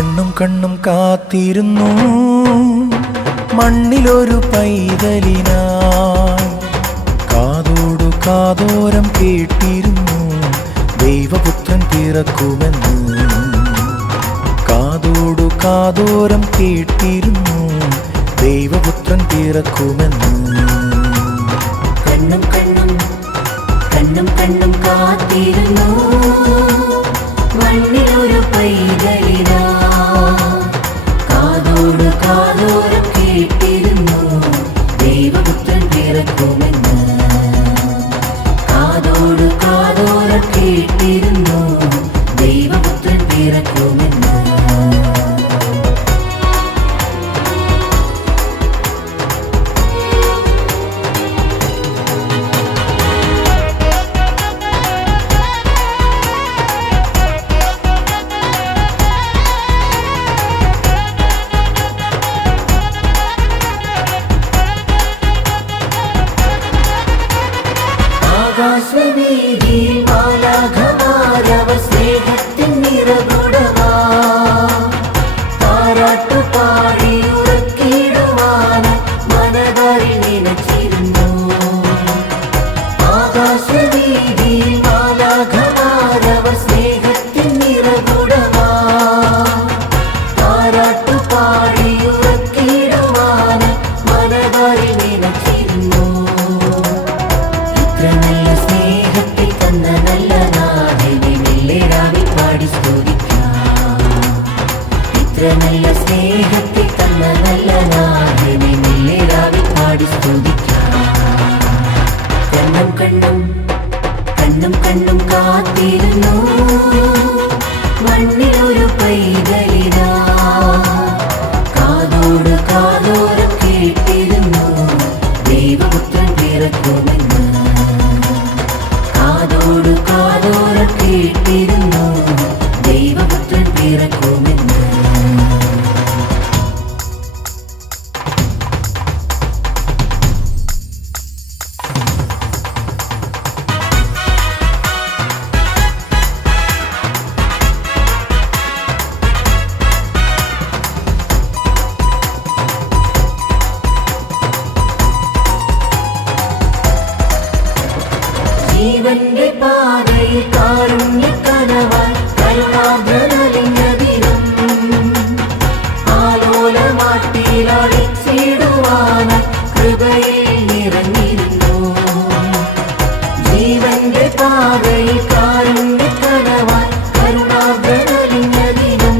കണ്ണും കണ്ണും കാത്തിരുന്നു മണ്ണിലൊരു പൈതലിനായി. കാതോടു കാതോരം കേട്ടിരുന്നു ദൈവപുത്രൻ പിറക്കുമെന്ന്. കാതോടു കാതോരം കേട്ടിരുന്നു ദൈവപുത്രൻ പിറക്കുമെന്ന്. കണ്ണും കണ്ണും കണ്ണും കണ്ണും കാത്തിരുന്നു മണ്ണിലൊരു പൈതലിനാ. കാതോട് കാതോരം കേട്ടിരുന്നു ദൈവപുത്രൻ പിറക്കുമെന്ന്. കാതോട് കാതോരം കേട്ടിരുന്നു ദൈവപുത്രൻ പിറക്കുമെന്ന്. ആകാശവീതിയിൽ മാലാഖമാരവർ സ്നേഹത്തിൻ നിറകുടമാ. താരാട്ടുപാടി ഉറക്കിടുവാനായി മനതാരിൽ നിലച്ചിരുന്നു. ആകാശവീതിയിൽ മാലാഖമാരവർ സ്നേഹത്തിൻ നിറകുടമാ. താരാട്ടുപാടി ഉറക്കിടുവാനായി മനതാരിൽ നിലച്ചിരുന്നു. സ്നേഹത്തെ തന്ന നല്ല നാഥനെ മെല്ലെ പാടി സ്തുതിക്കാം. ഇത്ര നല്ല സ്നേഹത്തെ തന്ന നല്ല നാഥനെ മെല്ലെ പാടി സ്തുതിക്കാം. കണ്ണും കണ്ണും കണ്ണും കണ്ണും കാത്തിരുന്നു മണ്ണിലൊരു പൈതലിനാ. കാതോട് കാതോരം കേട്ടിരുന്നു ദൈവപുത്രൻ പിറക്കുമെന്ന്. കാതോട് കാതോരം കേട്ടിരുന്നു ദൈവപുത്രൻ പിറക്കുമെന്ന്. ജീവന്റെ പാതയിൽ കാരുണ്യക്കനവായി കരുണാദ്രനലിഞ്ഞതിനും ആലോലമാട്ടിയിലടിച്ചിടുവാനായി കൃപയിൽ നിറഞ്ഞിരുന്നു. ജീവന്റെ പാതയിൽ കാരുണ്യക്കനവായി കരുണാദ്രനലിഞ്ഞതിനും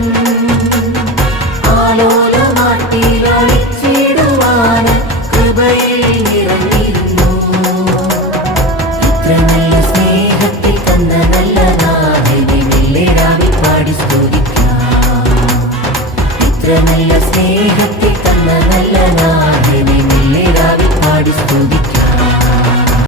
ആലോലമാട്ടിയിലടിച്ചിടുവാനായി കൃപയിൽ നിറഞ്ഞിരുന്നു.